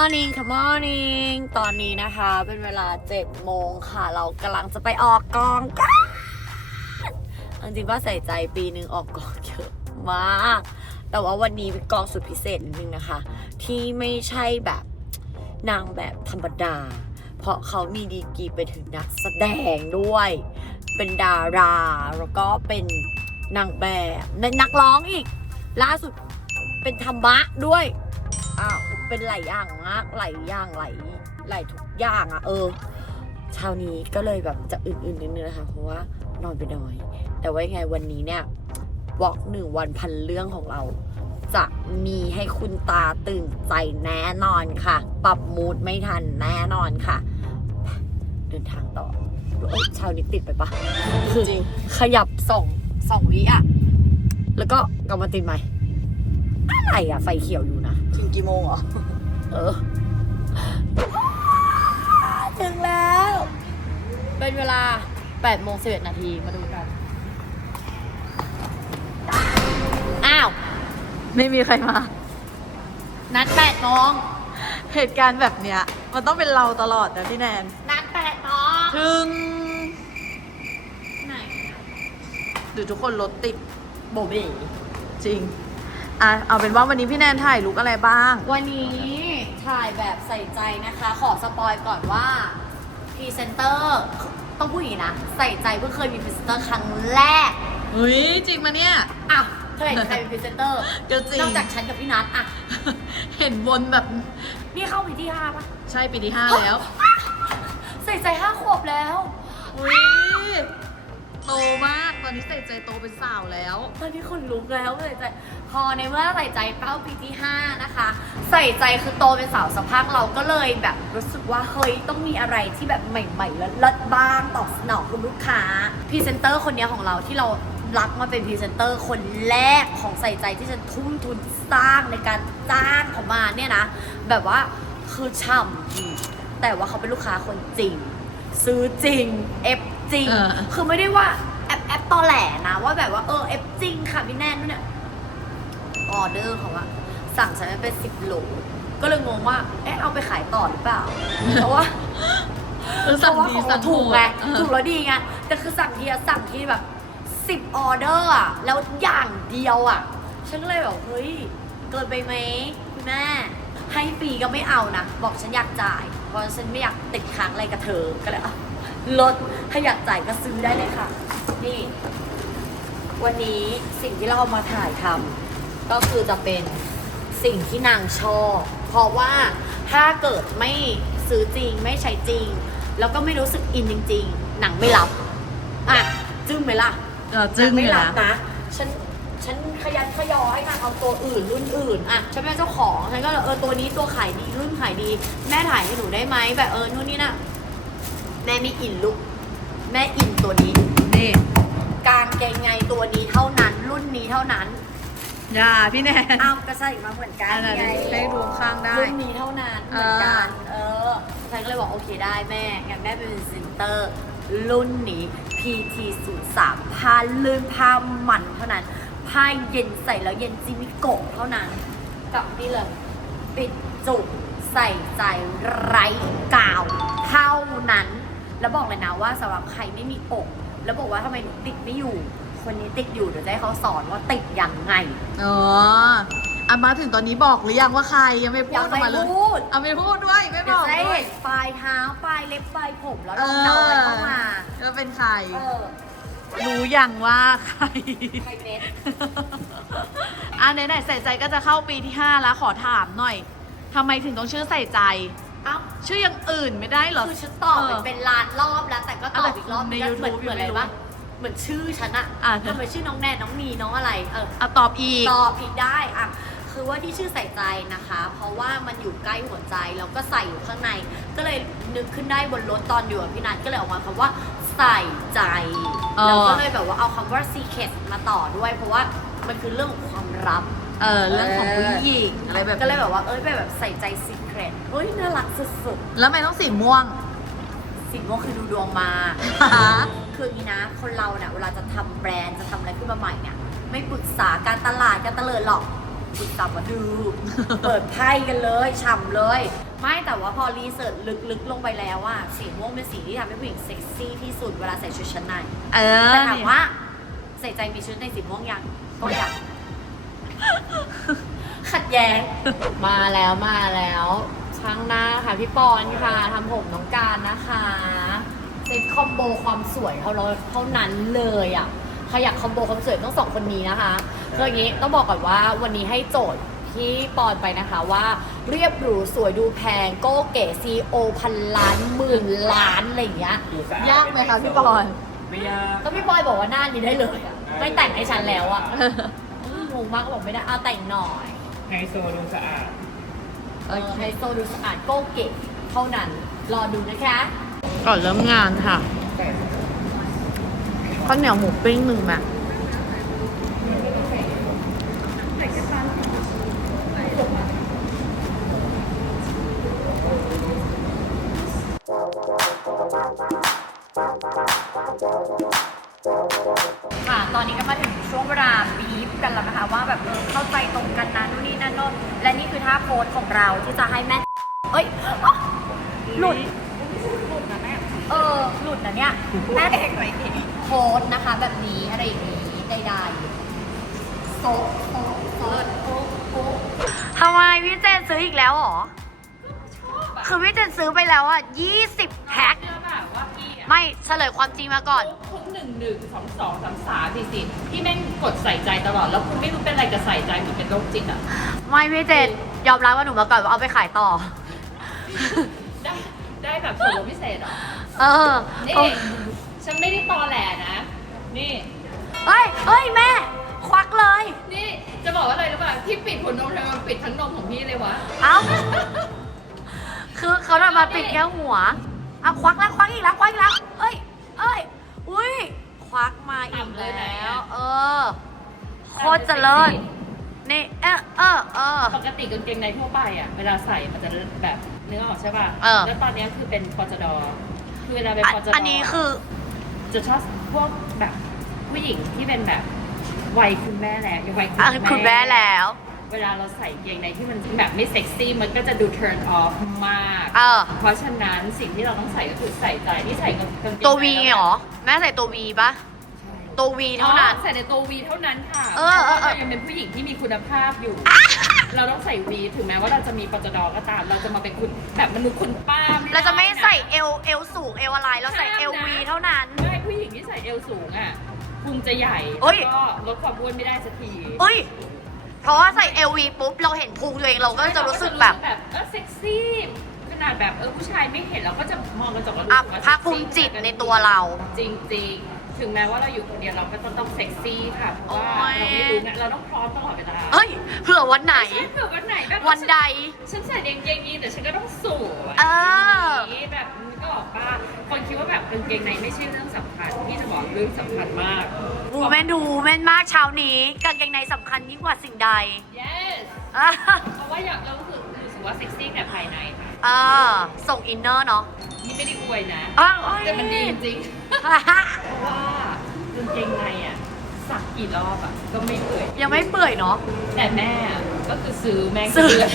morning ค่ะ morning ตอนนี้นะคะ เป็นเวลา7โมงค่ะ เรากำลังจะไปออกกองกันจริงว่าใส่ใจปีหนึ่งออกกองเยอะมาก แต่ว่าวันนี้เป็นกองสุดพิเศษนิดนึงนะคะ ที่ไม่ใช่แบบนางแบบธรรมดา เพราะเขามีดีกีไปถึงนักแสดงด้วย เป็นดารา แล้วก็เป็นนางแบบนนักร้องอีก ล่าสุดเป็นธรรมะด้วย อ้าว เป็นหลายอย่างมากหลายอย่างหลายหลายทุกอย่างอะเออเช้านี้ก็เลยแบบจะอื่นๆนิดนึงนะคะเพราะว่านอนไปหน่อย แต่ว่ายังไงวันนี้เนี่ยวอกหนึ่งวันพันเรื่องของเรา จะมีให้คุณตาตื่นใจแน่นอนค่ะ ปรับมูดไม่ทันแน่นอนค่ะ เดินทางต่อเอ้ยเช้านี้ติดไปปะคือจริงขยับสองสองวิอะแล้วก็กลับมาติดใหม่ อะไรอะไฟเขียวอยู่นะถึง กี่โมงเหรอ เออ ถึงแล้ว เป็นเวลา8โมง11นาทีมาดูกัน อ้าว ไม่มีใครมา นัด8โมงเหตุการณ์แบบเนี้ย มันต้องเป็นเราตลอดนะพี่แนน นัด8โมงถึงไหนหรือทุกคนรถติดโบเบจริง อะเอาเป็นว่าวันนี้พี่แนนถ่ายลุกอะไรบ้าง วันนี้ถ่ายแบบใส่ใจนะคะ ขอสปอยก่อนว่าพรีเซนเตอร์ต้องพูดอย่างนี้นะ ใส่ใจเพิ่งเคยมีพรีเซนเตอร์ครั้งแรกเฮ้ยจริงมาเนี่ย อ้าวเธอเห็นใครเป็นพรีเซนเตอร์ก็จริง นอกจากฉันกับพี่นัทอะเห็นวนแบบนี่เข้าปีที่ห้าปะใช่ปีที่ห้าแล้ว ใส่ใจห้าขวบแล้ว อุ้ย โตมาก ตอนนี้ใส่ใจโตเป็นสาวแล้ว ตอนนี้คนลุกแล้วใส่ใจ พอในเมื่อใส่ใจเป้าปีที่ 5 นะคะ ใส่ใจคือโตเป็นสาวสะพักเราก็เลยแบบรู้สึกว่าเฮ้ยต้องมีอะไรที่แบบใหม่ๆและเลิศบ้างตอบสนองคุณลูกค้าพรีเซนเตอร์คนนี้ของเราที่เรารับมาเป็นพรีเซนเตอร์คนแรกของใส่ใจที่จะทุ่มทุนสร้างในการจ้างเขามาเนี่ยนะ แบบว่าคือช่ำจริงแต่ว่าเขาเป็นลูกค้าคนจริง ซื้อจริงเอฟ จริง เออ คือไม่ได้ว่าแอปแอปตอแหลนะ ว่าแบบว่าเออเอฟจริงค่ะพี่แน่นเนี่ยออเดอร์เขาอะสั่งฉันไปเป็นสิบโหลก็เลยงงว่าเอ๊ะเอาไปขายต่อหรือเปล่า เพราะว่า เออเพสั่งราะว่าดีของสั่เรางถูกไงเออ ถูกแล้วดีไงแต่คือสั่งทีอะสั่งทีแบบสิบออเดอร์อะแล้วอย่างเดียวอะฉันก็เลยแบบเฮ้ยเกินไปไหมคุณแม่ ให้ฟรีก็ไม่เอานะ บอกฉันอยากจ่ายเพราะฉันไม่อยากติดค้างอะไรกับเธอก็เลยอะ ลดถ้าอยากจ่ายก็ซื้อได้เลยค่ะ นี่ วันนี้สิ่งที่เราเอามาถ่ายทำก็คือจะเป็นสิ่งที่นางชอบ เพราะว่าถ้าเกิดไม่ซื้อจริงไม่ใช้จริง แล้วก็ไม่รู้สึกอินจริง ๆ หนังไม่รับอะจึ้งไหมล่ะเออจึ้งไม่อยู่รับนะนะฉันฉันขยันขยอให้นางเอาตัวอื่นรุ่นอื่นอะฉันเป็นเจ้าของฉันก็เลยเออตัวนี้ตัวขายดีรุ่นขายดี แม่ถ่ายให้หนูได้ไหมแบบเออนู่นนี่น่ะ แม่ไม่อินลูก แม่อินตัวนี้ นี่กางเกงในตัวนี้เท่านั้น รุ่นนี้เท่านั้นอย่าพี่แนนอ้าวก็ใส่มาเหมือนกันอันนั้นไงให้รวมข้างได้ รุ่นนี้เท่านั้นเหมือนกัน เออฉันก็เลยบอกโอเคได้แม่งั้นแม่เป็นซินเตอร์ รุ่นนี้ PT 0 3ผ้าลื่นผ้ามันเท่านั้น ผ้าเย็นใส่แล้วเย็นจิมิโกะเท่านั้น กับนี่เลยปิดจุกใส่ใจไร้กาว เท่านั้น แล้วบอกเลยนะว่าสำหรับใครไม่มีอก แล้วบอกว่าทำไมหนูติดไม่อยู่ คนนี้ติดอยู่เดี๋ยวจะให้เขาสอนว่าติดยังไงอ๋ออะมาถึงตอนนี้บอกหรือยังว่าใครยังไม่พูยัดงออกไม่มาเลยพูดเอาไม่พูดด้วยไม่บเดี๋ยวอกจะให้ด้วยเห็นปลายเท้าปลายเล็บปลายผมแล้วเอลองอเดาเข้ามาก็เป็นใครเออรู้ยังว่าใครใครเม็ดอะไหนๆใส่ใจก็จะเข้าปีที่ 5 แล้วขอถามหน่อยทำไมถึงต้องชื่อใส่ใจเอ้าชื่ออย่างอื่นไม่ได้เหรอ คือฉันตอบเอไปอเป็นล้านรอบแล้ว แต่ก็ตอบอีกรอบในนึงเหมือน YouTube เหมือนอะไรยังไม่รู้วะเหมือนชื่อฉันอะอะ ทำไมชื่อน้องแนนน้องมีน้องอะไรเออ อะตอบอีก ตอบอีกได้อะคือว่าที่ชื่อใส่ใจนะคะ เพราะว่ามันอยู่ใกล้หัวใจแล้วก็ใส่อยู่ข้างใน ก็เลยนึกขึ้นได้บนรถตอนอยู่กับพี่นัทก็เลยออกมาคำว่าใส่ใจอ๋อ แล้วก็เลยแบบว่าเอาคำว่า secret มาต่อด้วย เพราะว่ามันคือเรื่องของความลับ เออเรื่องของผู้หญิงอะไรแบบนี้ก็เลยแบบว่าเอ้ยแบบแบบใส่ใจ secret เฮ้ยน่ารักสุดแล้วทำไมต้องสีม่วง ๆสิ่งว่าคือดูดวงมา คืออย่างนี้นะ คนเราเนี่ยเวลาจะทำแบรนด์จะทำอะไรขึ้นมาใหม่เนี่ย ไม่ปรึกษาการตลาดการตะเลิดหรอกปิดตามาดู เปิดไพ่กันเลยฉ่ำเลย ไม่แต่ว่าพอรีเสิร์ชลึกๆ ลงไปแล้วอะสีม่วงเป็นสีที่ทำให้ผู้หญิงเซ็กซี่ที่สุดเวลาใส่ชุดชั้นในเออแต่ถามว่าใส่ใจมีชุดในสีม่วงยังก็ยัง ขัดแย้งมาแล้วมาแล้วช่างหน้าค่ะพี่ปอนค่ะทำผมน้องการนะคะเซ็ตคอมโบความสวยเขาเราเท่านั้นเลยอะใครอยากคอมโบความสวยต้องสองคนนี้นะคะคืออย่างนี้ต้องบอกก่อนว่าวันนี้ให้โจทย์พี่ปอนไปนะคะว่า เรียบหรูสวยดูแพงโก้เก๋ซีโอพันล้านหมื่นล้านอะไรอย่างเงี้ยดูสะอดยากไหมคะพี่ปอนไม่ยากก็พี่บอยบอกว่าหน้านี้ได้เลยอะไม่แต่งให้ฉันแล้วอะอื มงงมากก็บอกไม่ได้เอาแต่งหน่อยไฮโซดูสะอาดเออไฮโซดูสะอาดโก้เก๋เท่านั้น รอดูนะคะ ก่อนเริ่มงานค่ะข้าวเหนียวหมูปิ้งหนึ่งแบบค่ะ ตอนนี้ก็มาถึงช่วงเวลาบีฟกันแล้วนะคะ ว่าแบบเออเข้าใจตรงกันนะนู่นนี่นั่นโน่นและนี่คือท่าโพสของเราที่จะให้แม่เอ้ยอ๊ะหลุดเออหลุดนะเนี่ยแม่เองเลยโพสนะคะแบบนี้อะไรอย่างนี้ใดๆโซะโซะโซะโซะโซะทำไมพี่เจนซื้ออีกแล้วเหรอคือพี่เจนซื้อไปแล้วอะ20แพ็คเชื่อแบบว่าพี่อะไม่เฉลยความจริงมาก่อนทุก หนึ่งหนึ่งสองสองสามสามสี่สี่พี่แม่งกดใส่ใจตลอด แล้วคุณไม่รู้เป็นอะไรกับใส่ใจเหมือนเป็นโรคจิตอะไม่พี่เจนยอมรับว่าหนูมาก่อนว่าเอาไปขายต่อ ได้ได้แบบส่วนลดพิเศษเหรอเออนี่ฉันไม่ได้ตอแหลนะ นี่ เอ้ยเอ้ยแม่ ควักเลย นี่จะบอกว่าอะไรรู้ป่ะที่ปิดผลนมทำไมมันปิดทั้งนมของพี่เลยวะเอ้า คือเขาทำมาปิดแค่หัวอะควักแล้วควักอีกแล้วควักอีกแล้วเอ้ยเอ้ยอุ้ยควักมาอีกแล้วเออ โคตรเจริญนี่เออเออเออ ปกติกางเกงในทั่วไปอะ เวลาใส่มันจะแบบเนื้อออกใช่ป่ะ เออ แล้วตอนเนี้ยคือเป็นพอจดอคือเวลาเป็นอันพอจดอันนี้คือ จะชอบพวกแบบผู้หญิงที่เป็นแบบวัยคุณแม่แล้วยังวัยอะคุณแม่แล้ว เวลาเราใส่กางเกงในที่มันแบบไม่เซ็กซี่มันก็จะดู turn off มาก เออ เพราะฉะนั้นสิ่งที่เราต้องใส่ก็คือใส่ใจที่ใส่กางเกงในตัววีเหรอ แม่ใส่ตัววีปะตัววีเท่านั้น อ๋อใส่ในตัววีเท่านั้นค่ะเออเออเออ พราะว่าเรายังเป็นผู้หญิงที่มีคุณภาพอยู่ เราต้องใส่วีถึงแม้ว่าเราจะมีปจดก็ตาม เราจะมาเป็นคุณแบบมนุษย์คุณป้าด้เราจะไม่นใส่เอวเอวสูงเอวอะไร เราใส่เอววีเท่านั้น ไม่ผู้หญิงที่ใส่เอวสูงอะพุงจะใหญ่เอ้ย แล้วก็ลดความอ้วนไม่ได้สักที เอ้ย เพราะว่าใส่เอลวีปุ๊บเราเห็นพุงตัวเองเราก็จะรู้สึกแบบแบบเออเซ็กซี่ขนาดแบบเออผู้ชายไม่เห็นเราก็จะมองกระจกแล้วรู้อะสึกว่าภาคภูมิจิตในตัวเรา จริงๆ ถึงแม้ว่าเราอยู่คนเดียวเราก็ต้องต้องเซ็กซี่ค่ะเพราะว่าโอ้ยเราไม่รู้ไงเราต้องพร้อมตลอดเวลาเฮ้ยเผื่อวันไหนใช่เผื่อวันไหนแบบวันใด ฉันใส่กางเกงยีนแต่ฉันก็ต้องสวยเออนี่แบบมันก็บอกว่าคนคิดว่าแบบกางเกงในไม่ใช่เรื่องสำคัญพี่จะบอกเรื่องสำคัญมากวูแมนดูแมนมากเช้านี้กางเกงในสำคัญยิ่งกว่าสิ่งใด yes อะเพราะว่าอยากเรารู้สึกรู้สึกว่าเซ็กซี่แต่ภายในค่ะ เออส่งอินเนอร์เนาะนี่ไม่ได้อวยนะ อ้าวแต่มันดีจริงๆเพราะว่ากางเกงในอะสักกี่รอบอะก็ไม่เปื่อยยังไม่เปื่อยเนาะ แต่แม่อะก็คือซื้อแม่งซื้อเปื่อย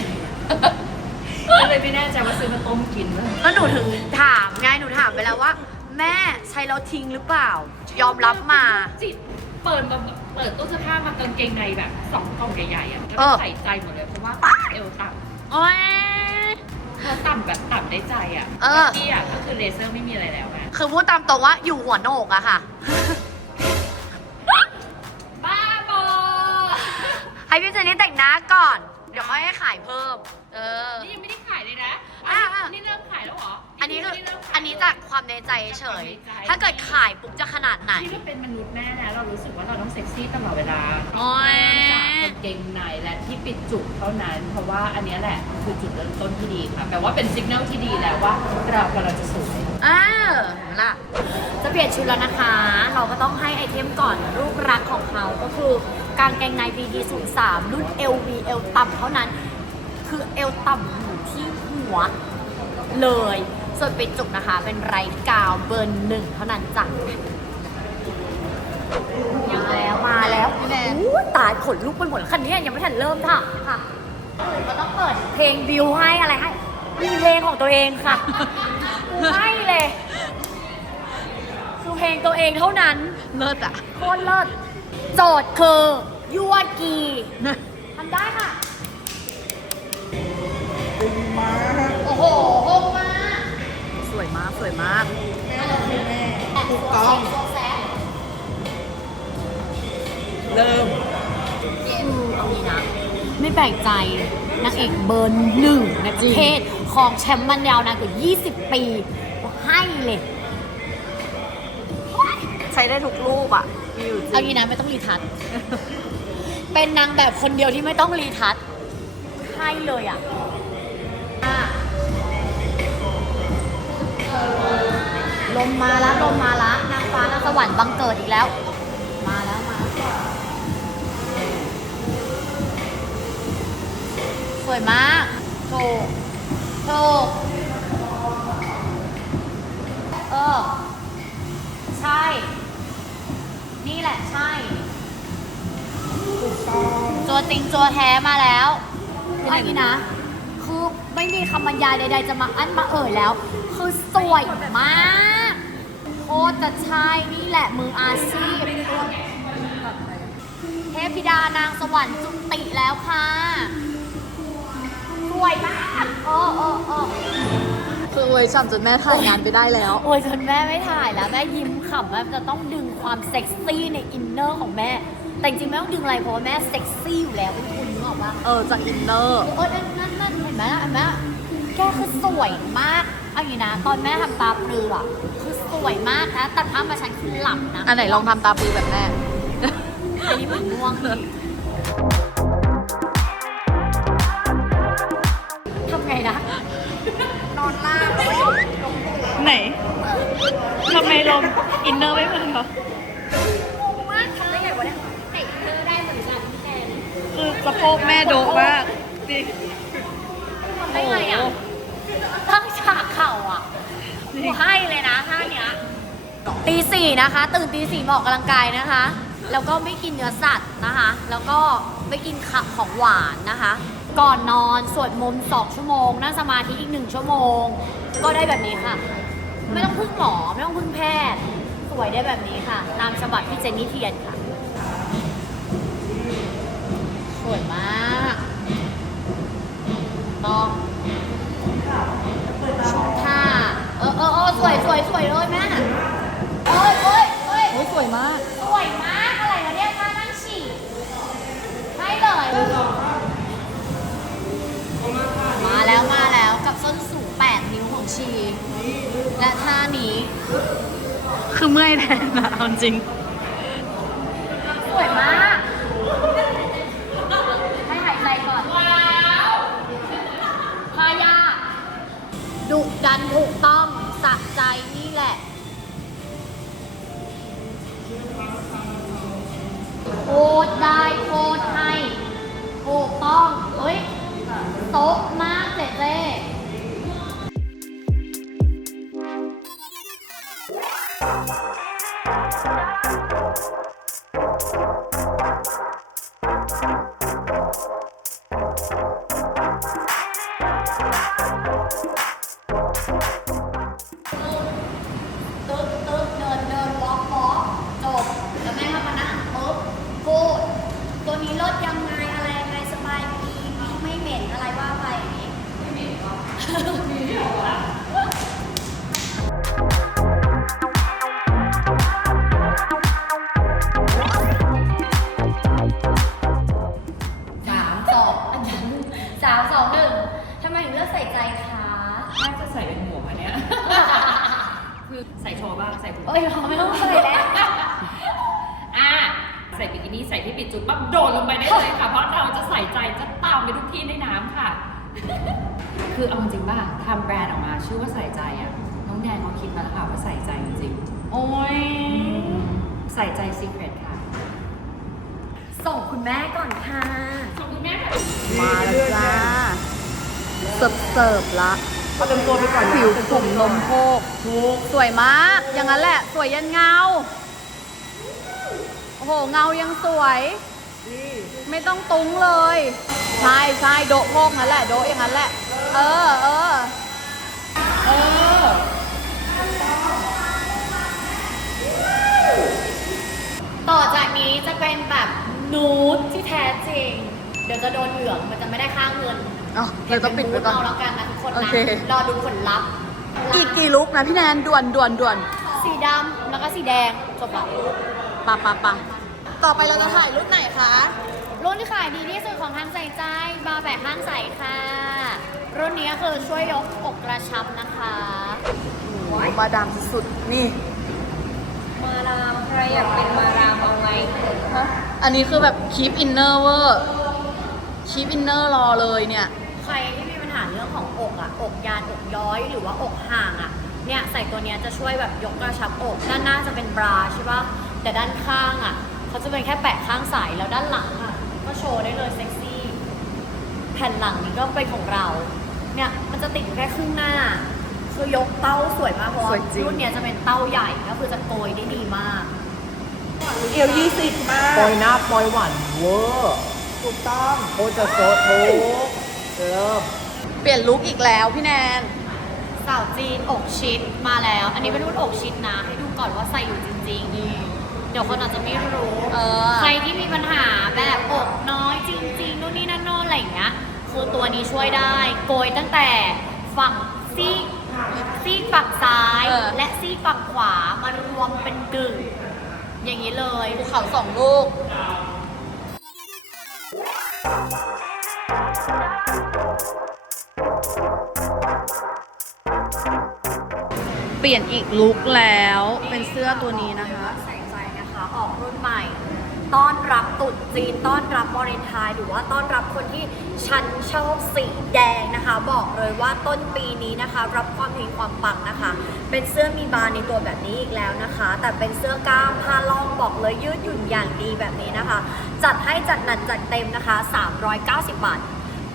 ก็เลยไม่แน่ใจว่าซื้อมาต้มกินแล้วก็หนูถึงถามไงหนูถามไปแล้วว่า แม่ใช้แล้วทิ้งหรือเปล่า ยอมรับมา จิตเปิดมาเปิดตู้เสื้อผ้ามากางเกงในแบบสองกล่องใหญ่ๆอะแล้วเออ ใส่ใจหมดเลยเพราะว่าเอวต่โอ้ยำพอต่ำแบบต่ำได้ใจอะเออ ที่อะก็คือเลเซอร์ไม่มีอะไรแล้วไงคือพูดตามตรงว่าอยู่หัวโหนกอะค่ะ บ้าบอ ให้พี่เจนนี่แต่งหน้าก่อน เดี๋ยวค่อยให้ขายเพิ่ม เออ นี่ยังไม่ได้ขายเลยนะอะอะ นี่เริ่มขายแล้วเหรออันนี้คือเริ่มขยอันนี้จากความในใจเฉย ถ้าเกิดขายปุ๊บจะขนาดไหน ที่เราเป็นมนุษย์แม่นะเรารู้สึกว่าเราต้องเซ็กซี่ตลอดเวลาโอ้ยจากกางเกงในและที่ ปิดจุกเท่านั้น เพราะว่าอันเนี้ยแหละคือจุดเริ่มต้นที่ดีค่ะแปลว่าเป็นสัญญาณที่ดีแล้วว่าเรากำลังจะสวยอ้าล่ะจะเปลี่ยนชุดแล้วนะคะ เราก็ต้องให้ไอเทมก่อนรูปรักของเขาก็คือกางเกงใน PT 0 3รุ่น LV เอวต่ำเท่านั้น คือเอวต่ำอยู่ที่หัวเลย ส่วนป็นจุกนะคะ เป็นไรกาวเบอร์หนึ่งเท่านั้นจ้ะมาแล้ว มาแล้วพี่แนน อู้ตายขนลุกไปหมดแล้วคันนี้ยังไม่ทันเริ่มค่ะค่ะก็ต้องเปิดเพลงบิวให้อะไรให้เพลงของตัวเองค่ะไม่เลยคือเพลงตัวเองเท่านั้น เลิศอะ โคตรเลิศโจทย์คือยั่วกีทำได้ค่ะ โอ้โห แปลกใจนางเอกเบอร์หนึ่งในประเทศของแชมป์มันยาวนานกว่า 20 ปี ให้เลยใช้ได้ทุกรูปอะมีอยู่จเอาริงงี้นะไม่ต้องรีทัชเป็นนางแบบคนเดียวที่ไม่ต้องรีทัชให้เลยอะอะลมมาละลมมาละนางฟ้านางสวรรค์บังเกิดอีกแล้ว มาแล้วมา ส วยมากโชกโชกเออ ใช่ นี่แหละใช่ ตัวจริงตัวแท้มาแล้วว่าอย่างนี้นะ คือไม่มีคำบรรยายใด ๆ จะมาอั้นมาเอ่ยแล้ว คือสวยมากโคตรจะใช่นี่แหละมืออาชีพ เทพธิดานางสวรรค์จุติแล้วค่ะ วยมากเออเออเออคืออวยฉ่ำจนแม่ถ่ายงานไปได้แล้ว โอ้ยจนแม่ไม่ถ่ายแล้วแม่ยิ้มขำแม่จะต้องดึงความเซ็กซี่ในอินเนอร์ของแม่ แต่จริงๆไม่ต้องดึงอะไรเพราะว่าแม่เซ็กซี่อยู่แล้วเป็นคุณนึกออกปะเออจากอินเนอร์ เออนั่นนั่นนั่นเห็นไหมเห็นไหมแกคือสวยมากเอาอย่างนี้นะ ตอนแม่ทำตาปลืออะคือสวยมากนะแตัดภาพมาฉันคือหลับนะอันไหนลองทำตาปลือแบบแม่อันนี้เหมือนง่วงเลย ลมอินเนอร์ไม่เหมือนเขางงมากทำได้ไงวะเนี่ยเตะเธอได้เหมือนกันพี่แนนคือสะโพกแม่โดกมากจริงทำได้ไงอะตั้งฉากเข่าอะกูให้เลยนะท่าเนี้ยตีสี่นะคะ ตื่นตีสี่ออกกำลังกายนะคะ แล้วก็ไม่กินเนื้อสัตว์นะคะ แล้วก็ไม่กินขับของหวานนะคะ ก่อนนอนสวดมนต์สองชั่วโมง นั่งสมาธิอีกหนึ่งชั่วโมง ก็ได้แบบนี้ค่ะ ไม่ต้องพึ่งหมอ ไม่ต้องพึ่งแพทย์ สวยได้แบบนี้ค่ะ ตามฉบับที่เจนนี่เทียนค่ะ สวยมากต้องค่ะเออเออเออสวยสวยสวยเลยแม่เอ้ยเอ้ยเอ้ยโอ้ยสวยมาก สวยมากอะไรวะเนี่ยท่านั่งฉี่ให้เลย มาแล้วมาแล้วกับส้นสูง 8 นิ้วของชีและ ท่านี้ คือเมื่อยแทนนะเอาจริง ใส่ใจซีเครตค่ะ ส่งคุณแม่ก่อนค่ะขอบคุณแม่ค่ะมาแล้วจ้าเสิร์ฟเสิร์ฟละเต็มตัวไปก่อนผิวผมนมโพกสวยมาก อย่างนั้นแหละ สวยยันเงาโโอ้โห เงายังสวย ไม่ต้องตุ้งเลย ใช่ใช่โดะโพกนั่นแหละ โดะอย่างนั้นแหละ เออเออ ต่อจากนี้จะเป็นแบบนูดที่แท้จริง เดี๋ยวจะโดนเหลืองมันจะไม่ได้ค่าเงินอ๋อเดี๋ยวต้องปิดไปก่อน เอาแล้วกันนะทุกคนโอนะเค รอดูผลลัพธ์อีกกี่ลุกนะพี่แนนด่วนด่วนด่วนสีดำแล้วก็สีแดงจบละปะปะปะต่อไปเราจะถ่ายรุ่นไหนคะ รุ่นที่ขายดีที่สุดของทางใส่ใจ บาร์แบบห้างใส่ค่ะ รุ่นนี้ก็คือช่วยยกอกกระชับนะคะ โอ้บาดามสุดๆนี่ มารามใครอยากเป็นมารามเอาไหมอันนี้คือแบบคีปอินเนอร์เวอร์คีปอินเนอร์รอเลยเนี่ย ใครที่มีปัญหาเรื่องของอกอะอกยานอกย้อยหรือว่าอกห่างอะเนี่ยใส่ตัวเนี้ยจะช่วยแบบยกกระชับอก ด้านหน้าจะเป็นบราใช่ปะแต่ด้านข้างอะเขาจะเป็นแค่แปะข้างสายแล้วด้านหลังอะก็โชว์ได้เลยเซ็กซี่ แผ่นหลังนี้ก็เป็นของเรา เนี่ยมันจะติดอยู่แค่ครึ่งหน้า คือยกเต้าสวยมากเพราะว่าสวยจริง รุ่นเนี้ยจะเป็นเต้าใหญ่ก็คือจะโกยได้ดีมากเอวยี่สิบมากปอยหน้าปอยหวานเวอร์ถูกต้องโคตรจะโซดทุกเริ่มเปลี่ยนลุคอีกแล้วพี่แนน สาวจีนอกชิดมาแล้ว อันนี้เป็นรุ่นอกชิดนะ ให้ดูก่อนว่าใส่อยู่จริงๆนี่เดี๋ยวคนอาจจะไม่รู้ เออ ใครที่มีปัญหาแบบอกน้อยจริงๆนู่นนี่นั่นโน่นอะไรอย่างเงี้ย คือตัวนี้ช่วยได้ โกยตั้งแต่ฝั่งซีก ซีกฝั่งซ้ายเออ และซีกฝั่งขวามารวมเป็นกึ่ง อย่างนี้เลย ภูเขาสองลูก เปลี่ยนอีกลุคแล้ว เป็นเสื้อตัวนี้นะคะ ใส่ใจนะคะ ออกรุ่นใหม่ ต้อนรับตรุษจีน ต้อนรับวาเลนไทน์หรือว่าต้อนรับคนที่ฉันชอบสีแดงนะคะ บอกเลยว่าต้นปีนี้นะคะ รับความเฮงความปังนะคะ เป็นเสื้อมีบานในตัวแบบนี้อีกแล้วนะคะ แต่เป็นเสื้อกล้ามผ้าล่องบอกเลยยืดหยุ่นอย่างดีแบบนี้นะคะ จัดให้จัดหนักจัดเต็มนะคะ 390 บาท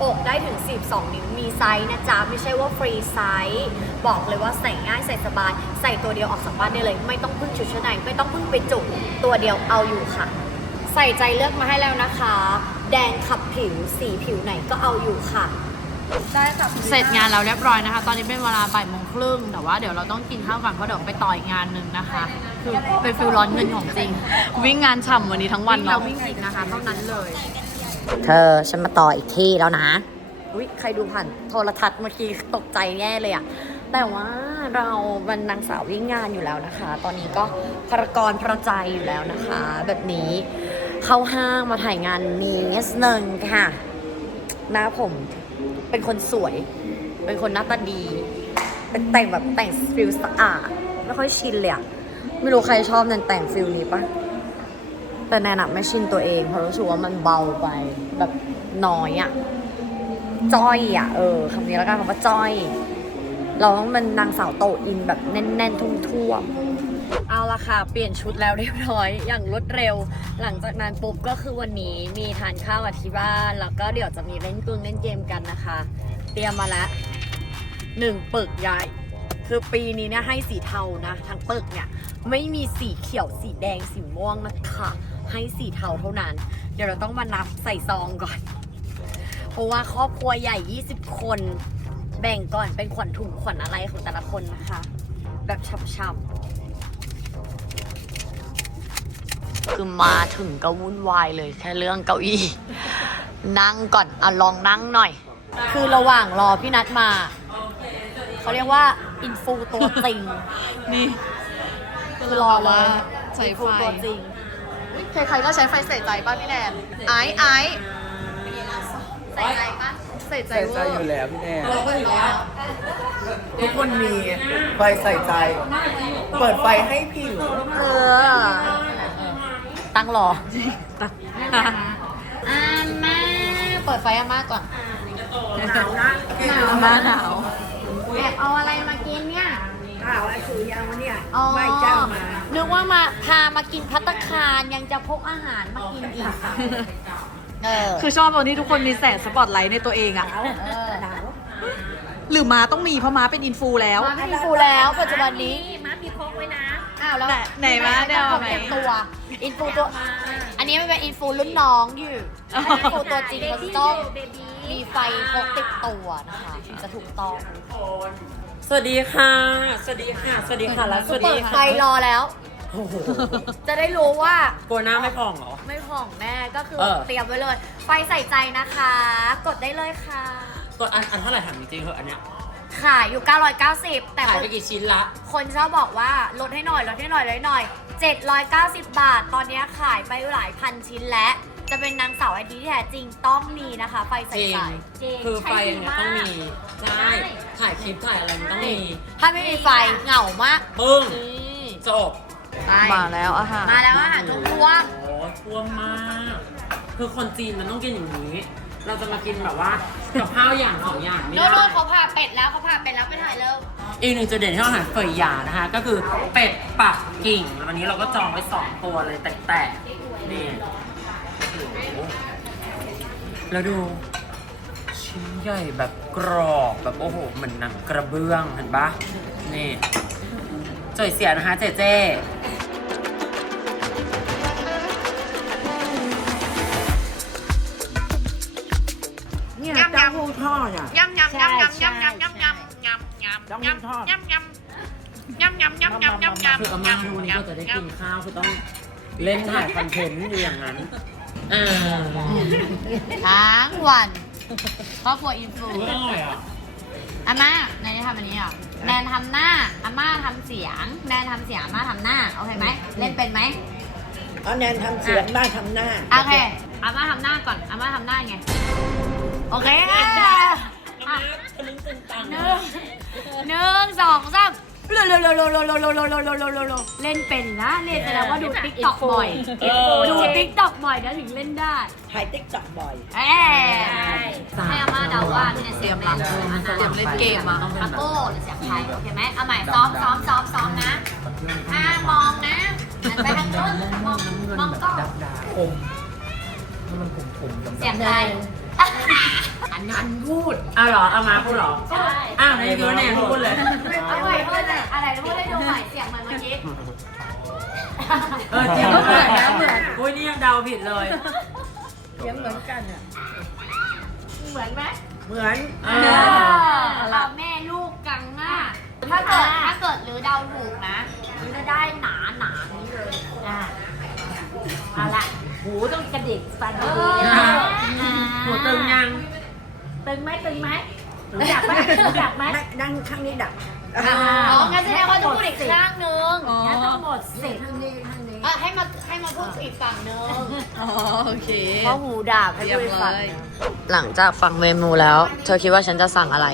อกได้ถึง 42 นิ้ว มีไซส์นะจ๊ะ ไม่ใช่ว่าฟรีไซส์ บอกเลยว่าใส่ง่ายใส่สบาย ใส่ตัวเดียวออกจากบ้านได้เลย ไม่ต้องพึ่งชุดชั้นใน ไม่ต้องพึ่งไปจุก ตัวเดียวเอาอยู่ค่ะ ใส่ใจเลือกมาให้แล้วนะคะ แดงขับผิวสีผิวไหนก็เอาอยู่ค่ะ ได้ค่ะเสร็จงานแล้วเรียบร้อยนะคะ ตอนนี้เป็นเวลาบ่ายโมงครึ่งแต่ว่าเดี๋ยวเราต้องกินข้าวก่อนเพราะเดี๋ยวไปต่ออีกงานหนึ่งนะคะ คือเป็นฟิลร้อนเงินของจริง วิ่งงานฉ่ำวันนี้ทั้งวันเราเนาะวิ่งอีกนะคะเท่านั้นเลย เธอฉันมาต่ออีกที่แล้วนะอุ้ยใครดูผ่านโทรทัศน์เมื่อกี้ตกใจแย่เลยอะแต่ว่าเรามันนางสาววิ่งงานอยู่แล้วนะคะ ตอนนี้ก็พรกรพระใจอยู่แล้วนะคะ แบบนี้ เข้าห้างมาถ่ายงานนี้นิดนึงค่ะ หน้าผมเป็นคนสวย เป็นคนหน้าตาดี เป็นแต่งแบบแต่งฟิลสะอาดไม่ค่อยชินเลยอะไม่รู้ใครชอบแนนแต่งฟิลนี้ปะแต่แนนอะไม่ชินตัวเองเพราะรู้สึกว่ามันเบาไปแบบน้อยอะจ้อยอะเออคำนี้แล้วกันคำว่าจ้อย เราต้องเป็นนางสาวโตอินแบบแน่นๆทุ่วๆ เอาละค่ะ เปลี่ยนชุดแล้วเรียบร้อยอย่างรวดเร็ว หลังจากนั้นปุ๊บก็คือวันนี้มีทานข้าวกับที่บ้าน แล้วก็เดี๋ยวจะมีเล่นกึ่งเล่นเกมกันนะคะ เตรียมมาล้วหนึ่งปึกใหญ่ คือปีนี้เนี่ยให้สีเทานะ ทั้งปึกเนี่ย ไม่มีสีเขียวสีแดงสีม่วงนะคะให้สีเทาเท่านั้น เดี๋ยวเราต้องมานับใส่ซองก่อน เพราะว่าครอบครัวใหญ่ 20 คน แบ่งก่อนเป็นขวัญถุงขวัญอะไรของแต่ละคนนะคะ แบบช่ำๆ คือมาถึงก็วุ่นวายเลยแค่เรื่องเก้าอี้ นั่งก่อนอะลองนั่งหน่อย คือระหว่างรอพี่นัดมา เขาเรียกว่า อินฟูตัวจริง นี่คือรอเลยใส่ไฟอินฟูตัวจริงใครๆก็ใช้ไฟใส่ใจป้าพี่แนนไอ้ไอ้ใส่ใจปะใส่ใจใส่เวใจออยู่ร์แล้วพี่แน่ทุกคนมีไฟใส่ใจ เปิดไฟให้ผิวเออ ตั้งรออ่าแม่เปิดไฟอาม่าก่อนมาหนาวแอบเอาอะไรมากินเนี่ยข้าวไอ้สุริยังวะเนี่ยอ๋อไม่เจ้ามานึกว่ามาพามากินพัตตาคารยังจะพกอาหารมากินอีกค่ะเออคือชอบตอนที่ทุกคนมีแสงสปอตไลท์ในตัวเองอะเออหนาวหรือมาต้องมีเพราะมาเป็นอินฟูแล้วมาไม่มีฟูแล้วปัจจุบันนี้ม้ามีพกไว้นะ อ้าวแล้วไหนไหนมาเดี๋ยวผมไหนเตรียมตัวอินฟูตัว อันนี้มันเป็นอินฟูรุ่นน้องอยู่ถ้าอินฟูตัวจริงเขาจะต้องมีไฟพกติดตัวนะคะถึงจะถูกต้องสวัสดีค่ะ สวัสดีค่ะ สวัสดีค่ะ แล้วสวัสเปิดีดค่ะไฟรอแล้ว โอ้โหจะได้รู้ว่า กลัวหน้าไม่ผ่องเหรอ ไม่ผ่องแน่ก็คือเออ เตรียมไว้เลย ไฟใส่ใจนะคะ กดได้เลยค่ะ กดอันอันเท่าไหร่ถามจริงๆเหอะอันเนี้ย ขายอยู่ 990 แต่ขายคนไปกี่ชิ้นละ คนชอบบอกว่าลดให้หน่อยลดให้หน่อยลดให้หน่อย 790 บาท ตอนนี้ขายไปหลายพันชิ้นแล้ว จะเป็นนางสาวไอทีที่แท้จริงต้องมีนะคะ ไฟใส่จริงใจจริงคือไฟใช้ดีเนี่ยมากต้องมี ใช่ ถ่ายคลิปถ่ายอะไรมันต้องมีถ้าไม่มีไฟเหงามากปึ้งนี่จบ ไปมาแล้วอาหาร มาแล้วอาหารทุกพวงโอ้ท่วมมาก คือคนจีนมันต้องกินอย่างนี้ เราจะมากินแบบว่ากับข้าวอย่างสองอย่างไม่โน่นได้ ๆเขาพาเป็ดแล้วเขาพาเป็ดแล้วไปถ่ายเร็วอีกหนึ่งจุดเด่นที่อาหารเฟยหยานะคะ ก็คือเป็ดปักกิ่ง วันนี้เราก็จองไว้สองตัวเลยแต่แต่นี่โอ้โหแล้วดู ชิ้นใหญ่แบบกรอบแบบโอ้โหเหมือนหนังกระเบื้องเห็นปะนี่จ่อยเสียนะคะเจเจ ดอะ ยำยำยำยำยำยำยำยำยำยำเต้าหู้ทอดยำยำยำยำยำยำยำยำคืออาม่าทุกวันนี้ก็จะได้กินข้าวคือต้องเล่นถ่ายคอนเทนต์อยู่อย่างนั้นอ่าทั้งวันครอบครัวอินฟลูอร่อยอะอาม่าแนนจะทำอันนี้เหรอแนนทำหน้าอาม่าทำเสียงแนนทำเสียงอาม่าทำหน้าโอเคไหมเล่นเป็นไหมเอาแนนทำเสียงได้ทำหน้าโอเคอาม่าทำหน้าก่อนอาม่าทำหน้าไง โอเคอะทะลึ่งตึงตังหนึ่งหนึ่งสองสามเร็วเร็วเร็วเร็วเร็วเร็วเร็วเร็วเร็วเร็วเร็วเร็วเร็วเล่นเป็นนะเล่นแสดงว่าดูติ๊กต็อกบ่อยดูติ๊กต็อกบ่อยนะถึงเล่นได้ถ่ายติ๊กต็อกบ่อยเอ้ให้อาม่าเดาว่าที่ในเสียงหลังเตรียมเล่นเกมอะอาโก้หรือเสียงไทยโอเคไหมเอาใหม่ซ้อมซ้อมซ้อมซ้อมนะอ่ามองนะหันไปทางโน้นมองมองกล้องคมมันคมคมๆดำๆเสียงไทย อันนั้นพูดอ้าวเหรอเอามาพูดเหรอใช่อ้าวในคือว่าแนนพูดเลย เอาใหม่พูดเลยอะไรพูดได้ดูใหม่เสียงเหมือนเมื่อกี้เออจริงเหมือนนะเหมือนอุ้ยนี่ยังเดาผิดเลยเสียงเหมือนกันอะเหมือนไหมเหมือนเอเอออแม่ลูกกังหน้า ถ้าเกิดถ้าเกิดหรือเดาถูกนะมันจะได้หนาหนานี้เลยอะเอาละหูต้องกระดิกฟันดีๆนะ หัวตึงยังตึงไหมตึงไหมรู้จักไหมรู้จักไหมนั่งนั่งข้างนี้ดับอ๋องั้นแสดงว่าต้องพูดอีกข้างนึงอ๋องั้นต้องหมดสิทธิ์ข้างนี้ข้างนี้เออให้มาให้มาพูดอีกฝั่งนึงอ๋อโอเคเพราะหูดาบให้เรียบพูดอีกเลฝั่งยหลังจากฟังเมนูแล้ว เธอคิดว่าฉันจะสั่งอะไร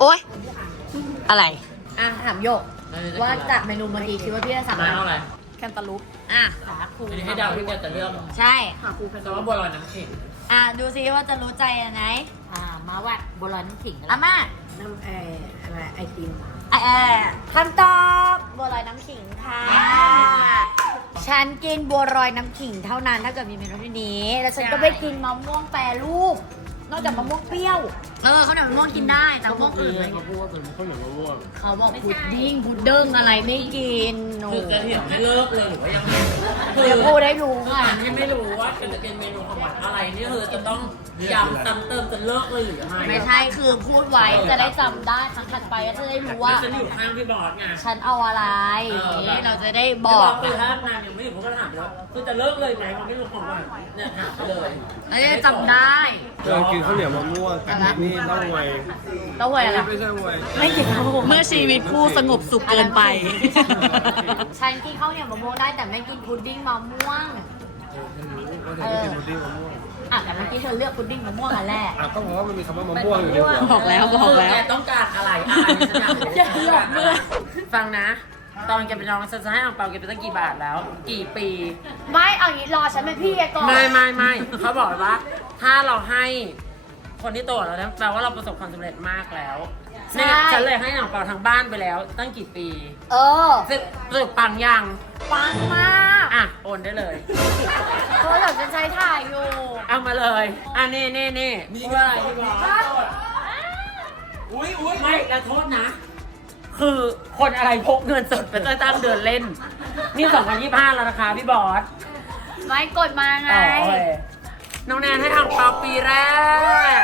โอ๊ย อะไร อะถามโยกว่าจากเมนูเมื่อกี้คิดว่าพี่จะสั่งมาอะไรเท่าไหร่ แคนตาลูปอะขาคูอันนี้ให้เดาที่แกจะเลือกใช่แต่ว่าบัวลอยน้ำเค็มอะดูซิว่าจะรู้ใจอันไหนอ่ามาวัดบัวลอยน้ำขิงอาม่าน้ำเอออะไรไอติมเอ่อคำตอบบัวลอยน้ำขิงค่ะฉันกินบัวลอยน้ำขิงเท่านั้นถ้าเกิดมีเมนูที่นี้ แล้วฉันก็ไปกินมะม่วงแปรรูปนอกจากมะม่วงเปรี้ยวเออเขาวเหนียวมะม่วงกินได้แต่มะม่วงอื่นเลยเขาพูดว่าเป็นข้าวเหนียวมะม่วงเขาบอกพุดดิ้งพุดเดิ้งอะไรไม่กินโอ้คือจะเถียงให้เลิกเลยหรือว่ายังไงคืเดี๋ยวพูดได้รู้คืออะการที่ไม่รู้ว่าจะเป็นเมนูของหวานอะไรนี่คือจะต้องย้ำซ้ำเติมจะเลิกเลยหรือยังไงไม่ใช่คือพูดไว้จะได้จำได้ครั้งถัดไปก็จะได้รู้ว่าฉันอยู่ข้างพี่บอสไงฉันเอาอะไรเออนี่เราจะได้บบออกกคือถ้านางยังไม่อยู่พวกก็ถามเลยว่าคือจะเลิกเลยไหมมันไม่รู้ของหวานเนี่ยถามไปเลยเราจะได้จำได้เออกินข้าวเหนียวมะม่วงแต่นี่เต้าหวยเราหวยอะไร ไม่ใช่หวยไม่กินข้าวเมื่อชีวิตคู่สงบสุขเกินไป ฉันกินข้าวเหนียวมะม่วงได้แต่ไม่กินพุดดิ้งมะม่วง เออกินพุดดิ้งมะม่วงอะแต่เมื่อกี้เธอเลือกพุดดิ้งมะม่วงอันแรก อะก็เพราะว่ามันมีคำว่ามะม่วงอยู่ในหัวบอกแล้วบอกแล้วคืแกต้องการอะไรอะอันนี้ฉันอยากรู้อย่าหลอกมือฟังนะ ตอนแกเป็นน้องฉันจะให้อ่างเปาแกไปตั้งกี่บาทแล้ว กี่ปี ไม่เอาอย่างนี้รอฉันเป็นพี่แกก่อน ไม่ไม่ไม่เขาบอกว่า ถ้าเราให้ คนที่โตกว่าเราแล้วแปลว่าเราประสบความสำเร็จมากแล้วเนี่ยฉันเลยให้อ่างเปาทางบ้านไปแล้ว ตั้งกี่ปีเออสึกสึกปังยังปังมากอะโอนได้เลยโทรศัพท์ฉันใช้ถ่ายอยู่เอามาเลยอะนี่นี่นี่มีอะไรพี่บอสอุ้ยอุ้ยไม่แล้วโทษนะ คือคนอะไรพกเงินสดไปตั้งเดินเล่น นี่ 2025 แล้วนะคะพี่บอส ไม่กดมาไง อ๋อโอเค น้องแนนให้อ่างเปาปีแรก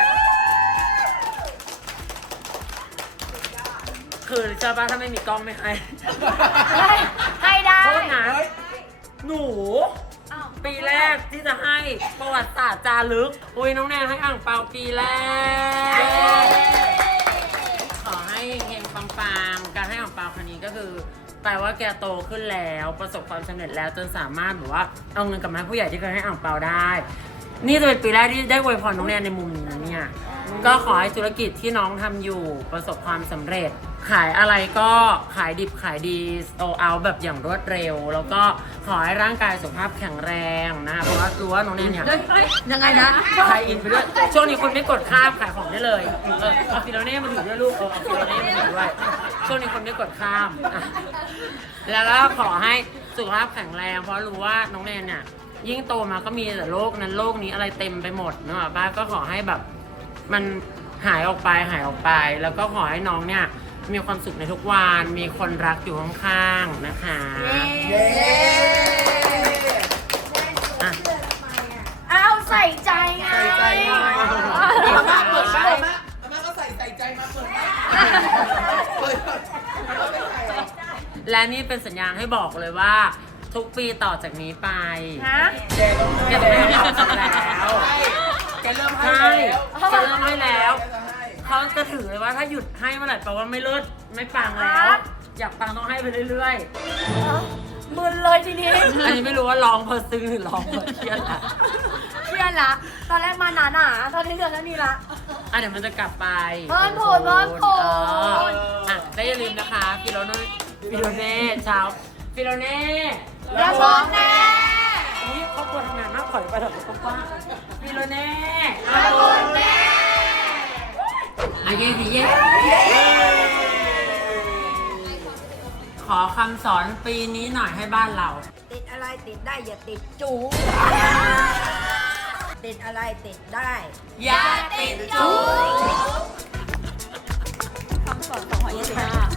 คือเชื่อป่ะถ้าไม่มีกล้องไม่ให้ให้ให้ได้ โทษนะ หนู ปีแรกที่จะให้ประวัติศาสตร์จารึก อุ้ยน้องแนนให้อ่างเปาปีแรก ขอให้เฮงๆปังๆการให้อ่างเปาครั้งนี้ก็คือแปลว่าแกโตขึ้นแล้วประสบความสำเร็จแล้วจนสามารถแบบว่าเอาเงินกลับมาให้ผู้ใหญ่ที่เคยให้อ่างเปาได้ นี่จะเป็นปีแรกที่ได้อวยพรน้องแนนในมุมนี้เนี่ย ก็ขอให้ธุรกิจที่น้องทำอยู่ประสบความสำเร็จ ขายอะไรก็ขายดิบขายดีโตเอาแบบอย่างรวดเร็ว แล้วก็ขอให้ร่างกายสุขภาพแข็งแรงนะคะเพราะว่ารู้ว่าน้องแนนเนี่ยยังไงนะขายอินไปด้วยช่วงนี้คนไม่กดข้ามขายของได้เลยเออเอาฟิโลเน่มาถือด้วยลูกเออเอาฟิโลเน่มาถือด้วยช่วงนี้คนไม่กดข้ามอะแล้วก็ขอให้สุขภาพแข็งแรง เพราะรู้ว่าน้องแนนเนี่ย ยิ่งโตมาก็มีแต่โรคนั้นโรคนี้อะไรเต็มไปหมดเนอะป้าก็ขอให้แบบมันหายออกไปหายออกไป แล้วก็ขอให้น้องเนี่ยมีความสุขในทุกวันมีคนรักอยู่ข้างๆนะคะเย้อะเอาใส่ใจไง ใส่ใจหน่อยอาม่าเปิดบ้านอาม่าอาม่าก็ใส่ใส่ใจมาเปิดบ้านเปิดเปิดอาม่าไม่ใส่ และนี่เป็นสัญญาณให้บอกเลยว่า ทุกปีต่อจากนี้ไป ฮะ แกต้องแกให้จะไม่แล้วทำแล้วแกเริ่มให้ใช่แล้วแกเริ่มให้แล้วแกจะให้เขาจะถือเลยว่าถ้าหยุดให้เมื่อไหร่แปลว่าไม่เลิศไม่ปังแล้วอยากปังต้องให้ไปเรื่อยมึนเลยทีนี้ ๆ อันนี้ไม่รู้ว่าร้องเพอซึ้งหรือร้องเพอเครียดอะเครียดละ ตอนแรกมาหนาหนาๆตอนนี้เหลือแค่นี้ละ อะเดี๋ยวมันจะกลับไปเพิ่มพูนเพิ่มพูนเอออะได้อย่าลืมนะคะฟิโลโน่ฟิโลเน่เช้าฟิโลเน่ อย่าบอกแน่นี่ครอบครัวทำงานมากขอยไปแบบกว้างๆฟิโลเน่อะเย้สิเย้ขอคำสอนปีนี้หน่อยให้บ้านเรา ติดอะไรติดได้อย่าติดจูติดอะไรติดได้ อย่าติดจูคำสอนของหอยเชลล์